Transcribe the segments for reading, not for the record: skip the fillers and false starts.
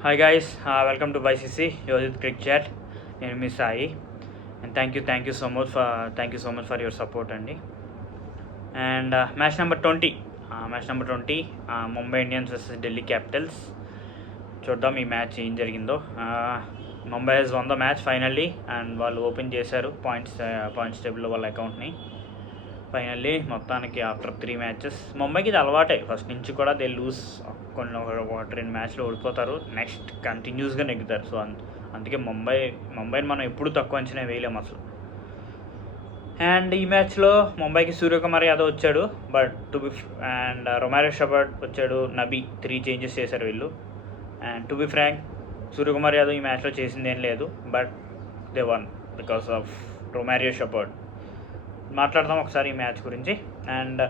Hi guys, welcome to YCC. Yojit Cricket Chat. నేను మీ Sai and thank you so much for your support అండి. And match number 20 Mumbai Indians versus Delhi Capitals. చూద్దాం ఈ match ఏం జరిగిందో. Mumbai has won the match finally and వాళ్ళు open చేశారు points టేబుల్లో వాళ్ళ అకౌంట్ని ఫైనల్లీ. మొత్తానికి ఆఫ్టర్ 3 మ్యాచెస్ ముంబైకి ఇది అలవాటే, ఫస్ట్ నుంచి కూడా దే లూజ్, కొన్ని 1-2 మ్యాచ్లు ఓడిపోతారు, నెక్స్ట్ కంటిన్యూస్గా నెగ్గుతారు. సో అందుకే ముంబైని మనం ఎప్పుడు తక్కువ అంచనా వేయలేము అసలు. అండ్ ఈ మ్యాచ్లో ముంబైకి సూర్యకుమార్ యాదవ్ వచ్చాడు, అండ్ రొమారియో షెపర్డ్ వచ్చాడు, నబీ 3 చేంజెస్ చేశారు వీళ్ళు. And to be frank, Suryakumar Yadav ఈ మ్యాచ్లో చేసింది ఏం లేదు, but they won because of Romario Shepherd. మాట్లాడదాం ఒకసారి ఈ మ్యాచ్ గురించి. అండ్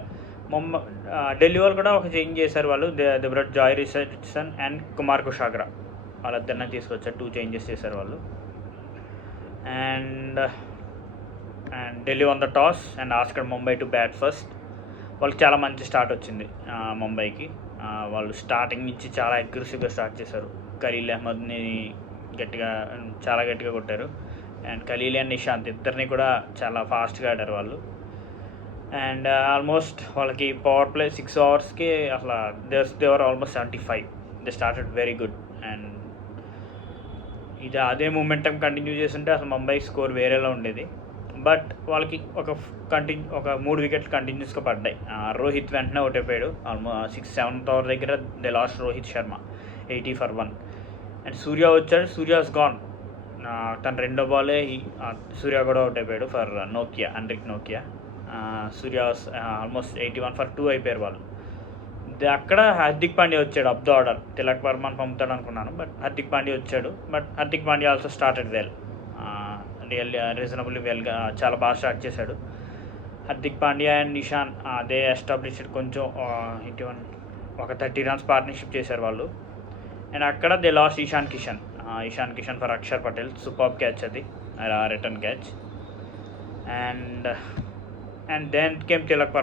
ఢిల్లీ వాళ్ళు కూడా ఒక చేంజ్ చేశారు. వాళ్ళు they brought Jhye Richardson and Kumar Kushagra, వాళ్ళిద్దరిని తీసుకొచ్చారు, 2 చేంజెస్ చేశారు వాళ్ళు. And Delhi won the toss and asked Mumbai to bat first. వాళ్ళకి చాలా మంచి స్టార్ట్ వచ్చింది ముంబైకి. వాళ్ళు స్టార్టింగ్ నుంచి చాలా అగ్రెసివ్గా స్టార్ట్ చేశారు. ఖలీల్ అహ్మద్ని చాలా గట్టిగా కొట్టారు. అండ్ ఖలీల్ అండ్ నిషాంత్ ఇద్దరిని కూడా చాలా ఫాస్ట్గా ఆడారు వాళ్ళు. అండ్ ఆల్మోస్ట్ వాళ్ళకి పవర్ ప్లే 6 ఓవర్స్కి అసలు they were almost 75. They started very good. And ఇది అదే మూమెంటం కంటిన్యూ చేస్తుంటే అసలు ముంబై స్కోర్ వేరేలా ఉండేది. బట్ వాళ్ళకి ఒక 3 వికెట్లు కంటిన్యూస్గా పడ్డాయి. రోహిత్ వెంటనే అవుట్ అయిపోయాడు. ఆల్మోస్ట్ 6-7th ఓవర్ దగ్గర they lost Rohit Sharma 80 for 1. And Surya వచ్చాడు, సూర్యాస్ గాన్. తన రెండో బాలే సూర్య కూడా అవుట్ అయిపోయాడు ఫర్ ఆండ్రిక్ నోకియా. సూర్య ఆల్మోస్ట్ 81 for 2 అయిపోయారు వాళ్ళు. అక్కడ హార్దిక్ పాండ్యా వచ్చాడు అప్ ద ఆర్డర్. తిలక్ వర్మని పంపుతాడు అనుకున్నాను, బట్ హార్దిక్ పాండ్యా వచ్చాడు. But Hardik Pandya also started well, reasonably వెల్గా చాలా బాగా స్టార్ట్ చేశాడు. హార్దిక్ పాండ్యా అండ్ నిషాన్ అదే ఎస్టాబ్లిష్డ్ కొంచెం ఒక 30 runs పార్ట్నర్షిప్ చేశారు వాళ్ళు. అండ్ అక్కడ they lost Ishan Kishan for Axar Patel. Super catch అది, return catch. And then came Tilak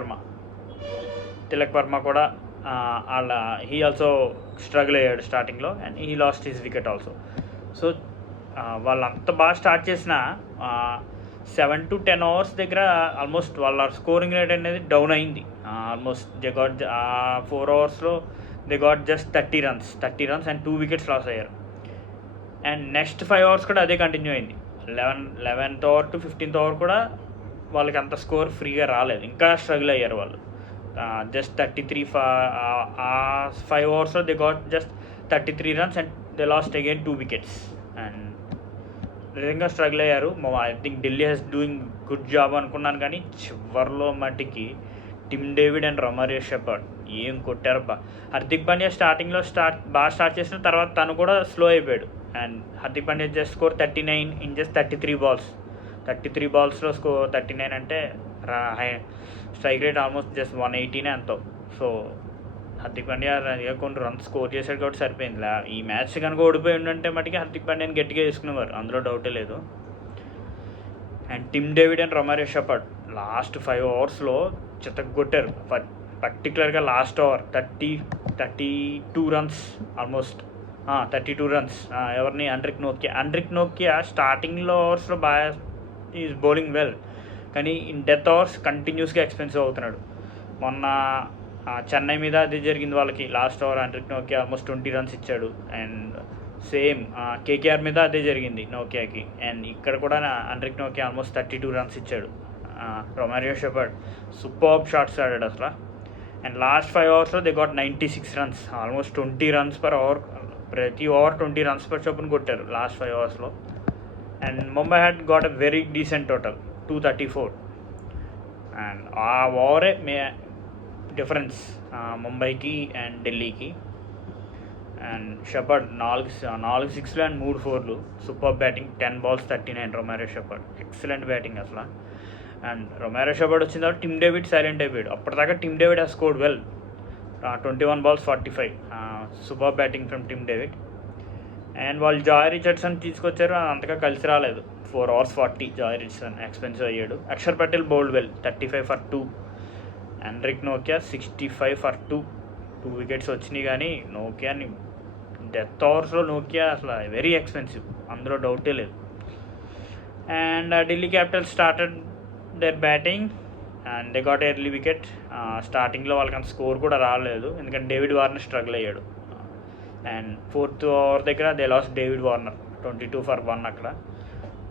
Varma కూడా హీ ఆల్సో స్ట్రగుల్ అయ్యాడు స్టార్టింగ్లో and he lost his wicket also. So వాళ్ళు అంత బాగా స్టార్ట్ చేసిన 7 to 10 overs దగ్గర ఆల్మోస్ట్ వాళ్ళ స్కోరింగ్ రేట్ అనేది డౌన్ అయింది. ఆల్మోస్ట్ దే గాట్ 4 ఓవర్స్లో they got just 30 runs and 2 wickets loss అయ్యారు. అండ్ నెక్స్ట్ 5 overs కూడా అదే కంటిన్యూ అయింది. 11th over to 15th over కూడా వాళ్ళకి అంత స్కోర్ ఫ్రీగా రాలేదు, ఇంకా స్ట్రగుల్ అయ్యారు వాళ్ళు. Just 33 5 overs they got just 33 runs and they lost again 2 wickets. And నిజంగా స్ట్రగుల్ అయ్యారు. I think Delhi has doing good job అనుకున్నాను, కానీ చివర్లో మట్టికి Tim David and Romario Shepherd ఏం కొట్టారు బా. హార్దిక్ పాండ్యా స్టార్టింగ్లో బాగా స్టార్ట్ చేసిన తర్వాత తను కూడా స్లో అయిపోయాడు. And Hardik Pandya just score 39 in just 33 balls. 33 balls score 39 అంటే స్ట్రైక్ రేట్ ఆల్మోస్ట్ జస్ట్ 180 ఎంతో. సో హార్దిక్ పాండ్యా కొన్ని రన్స్ స్కోర్ చేశాడు కాబట్టి సరిపోయింది. ఈ మ్యాచ్ కనుక ఓడిపోయి ఉండంటే మటుకి హార్దిక్ పాండ్యాని గట్టిగా వేసుకునేవారు, అందులో డౌటే లేదు. And Tim David and Romario Shepherd last 5 ఓవర్స్లో చితగ్గొట్టారు. పర్టికులర్గా last over 32 runs, almost 32 runs. ఎవరిని? ఆండ్రిక్ నోకియా స్టార్టింగ్లో ఓవర్స్లో బాగా ఈజ్ బౌలింగ్ వెల్, కానీ ఇన్ డెత్ ఓవర్స్ కంటిన్యూస్గా ఎక్స్పెన్సివ్ అవుతున్నాడు. మొన్న చెన్నై మీద అదే జరిగింది వాళ్ళకి. లాస్ట్ ఓవర్ ఆండ్రిక్ నోకియా ఆల్మోస్ట్ 20 runs ఇచ్చాడు. అండ్ సేమ్ కేకేఆర్ మీద అదే జరిగింది నోకియాకి. అండ్ ఇక్కడ కూడా ఆండ్రిక్ నోకియా ఆల్మోస్ట్ 32 runs ఇచ్చాడు. రొమారియో షెపర్డ్ సూపర్ షాట్స్ ఆడాడు అసలు. అండ్ లాస్ట్ 5 ఓవర్స్లో they got 96 runs, almost 20 runs per over. ప్రతి ఓవర్ 20 runs per చొప్పున కొట్టారు లాస్ట్ 5 ఓవర్స్లో. And Mumbai had got a very decent total 234. And ఆ ఓవరే డిఫరెన్స్ ముంబైకి అండ్ ఢిల్లీకి. And Shepherd 4 6 and 3 4. Super batting. 10 balls 39 Romario Shepherd, excellent batting అసలు. And Romario Shepherd వచ్చిన తర్వాత టిమ్ డేవిడ్ సైలెంట్ అయిపోయాడు. అప్పటిదాకా Tim David has scored well, 21 balls 45. Super batting from Tim David. And వాళ్ళు జాయ్ రిచర్డ్సన్ తీసుకొచ్చారు, అంతగా కలిసి రాలేదు. 4 hours 40 జాయ్ రిచర్డ్సన్ ఎక్స్పెన్సివ్ అయ్యాడు. Axar Patel bowled well, 35 for 2. Anrich నోకియా 65 for 2. 2 wickets వచ్చినాయి, కానీ నోకియాని డెత్ ఓవర్స్లో నోకియా అసలు వెరీ ఎక్స్పెన్సివ్, అందులో డౌటే లేదు. And Delhi capital started their batting and they got early wicket. స్టార్టింగ్లో వాళ్ళకి అంత స్కోర్ కూడా రాలేదు, ఎందుకంటే డేవిడ్ వార్నర్ స్ట్రగుల్ అయ్యాడు. అండ్ 4th ఓవర్ దగ్గర they lost David Warner 22 for 1. అక్కడ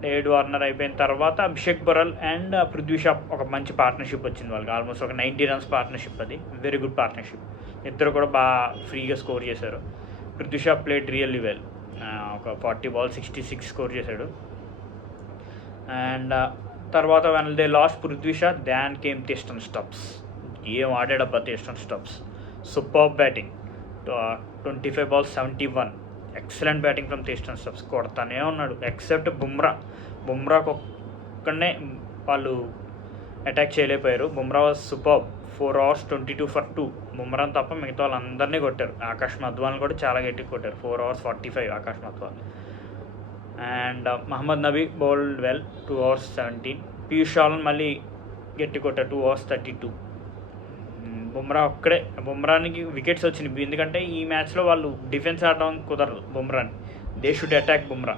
డేవిడ్ వార్నర్ అయిపోయిన తర్వాత అభిషేక్ బరల్ అండ్ పృథ్వీ షా ఒక మంచి పార్ట్నర్షిప్ వచ్చింది వాళ్ళకి, ఆల్మోస్ట్ ఒక 90 runs పార్ట్నర్షిప్. అది వెరీ గుడ్ పార్ట్నర్షిప్. ఇద్దరు కూడా బాగా ఫ్రీగా స్కోర్ చేశారు. Prithvi Shaw played really well, ఒక 40 balls 66 స్కోర్ చేశాడు. అండ్ తర్వాత when they lost Prithvi Shaw then came Tristan Stubbs. ఏం ఆడాడబ్బా Tristan Stubbs, super batting. 25 balls 71, excellent batting from Tristan Stubbs. కొడతానే ఉన్నాడు ఎక్సెప్ట్ బుమ్రాకు ఒక్కడనే వాళ్ళు అటాక్ చేయలేకపోయారు. Bumrah was super. 4 hours 22 for 2. బుమ్రాని తప్ప మిగతా వాళ్ళందరినీ కొట్టారు. ఆకాష్ మధ్వాల్ని కూడా చాలా గట్టిగా కొట్టారు. 4 hours 45 Akash Madhwal. And Mohammad Nabi bowled well, 2 hours 17. Piyush చావ్లాని మళ్ళీ గట్టి కొట్టారు, 2 hours 32. బుమ్రానికి వికెట్స్ వచ్చినాయి, ఎందుకంటే ఈ మ్యాచ్లో వాళ్ళు డిఫెన్స్ ఆడడం కుదరదు బుమ్రాని. They should attack Bumrah.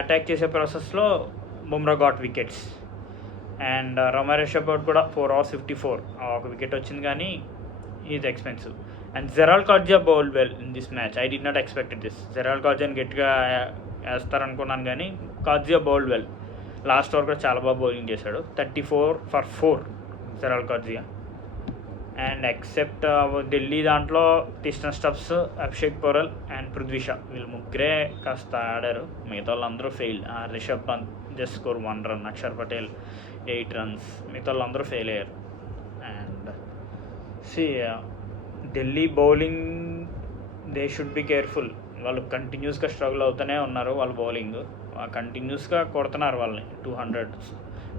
Attack చేసే ప్రాసెస్లో Bumrah got wickets. And Romario Shepherd కూడా 4 hours 54, ఒక వికెట్ వచ్చింది, కానీ is expensive. And Gerald Coetzee bowled well in this match. I'd not expected this. Gerald కాడ్జియాని గట్టిగా వేస్తారనుకున్నాను, కానీ Coetzee bowled well. Last over కూడా చాలా బాగా బౌలింగ్ చేశాడు. 34 for 4 జెరాల్డ్ కాడ్జియా. అండ్ ఎక్సెప్ట్ ఢిల్లీ దాంట్లో Tristan Stubbs, Abhishek Porel and Prithvi Shaw, వీళ్ళు ముగ్గురే కాస్త ఆడారు. మిగతా వాళ్ళందరూ fail. Rishabh Pant just score 1 run, Axar Patel 8 runs, మిగతా వాళ్ళందరూ ఫెయిల్ అయ్యారు. And Delhi bowling they should be careful. వాళ్ళు కంటిన్యూస్గా స్ట్రగుల్ అవుతూనే ఉన్నారు. వాళ్ళ బౌలింగ్ కంటిన్యూస్గా కొడుతున్నారు వాళ్ళని. 200.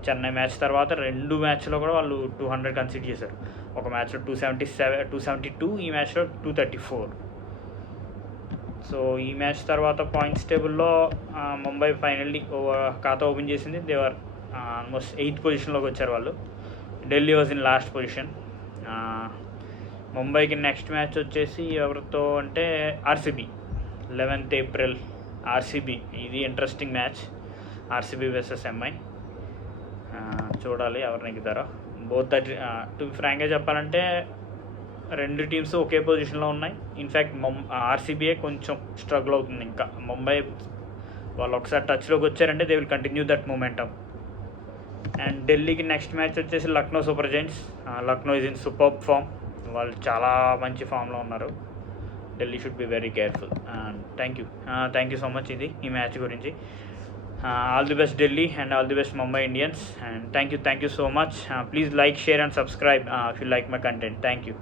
చెన్నై మ్యాచ్ తర్వాత 2 మ్యాచ్లో కూడా వాళ్ళు 200 కన్సిడర్ చేశారు. ఒక మ్యాచ్లో 272, ఈ మ్యాచ్లో 234. సో ఈ మ్యాచ్ తర్వాత పాయింట్స్ టేబుల్లో ముంబై ఫైనల్లీ ఖాతా ఓపెన్ చేసింది. దేవర్ ఆల్మోస్ట్ 8th పొజిషన్లోకి వచ్చారు వాళ్ళు. Delhi was in last position. ముంబైకి నెక్స్ట్ మ్యాచ్ వచ్చేసి ఎవరితో అంటే ఆర్సీబీ, 11th April ఆర్సీబీ. ఇది interesting match, RCB versus MI. చూడాలి ఎవరు నెగ్గుతారో. బోత్ టు ఫ్రాంక్గా చెప్పాలంటే 2 టీమ్స్ ఒకే పొజిషన్లో ఉన్నాయి. ఇన్ఫ్యాక్ట్ ఆర్సీబీఏ కొంచెం స్ట్రగుల్ అవుతుంది. ఇంకా ముంబై వాళ్ళు ఒకసారి టచ్లోకి వచ్చారంటే they will continue that momentum. And ఢిల్లీకి నెక్స్ట్ మ్యాచ్ వచ్చేసి Lucknow super giants. Lucknow is in super form, వాళ్ళు చాలా మంచి ఫామ్లో ఉన్నారు. Delhi should be very careful. And thank you so much ఇది ఈ మ్యాచ్ గురించి. All the best Delhi and all the best Mumbai Indians, and thank you so much. Please like, share and subscribe if you like my content. Thank you.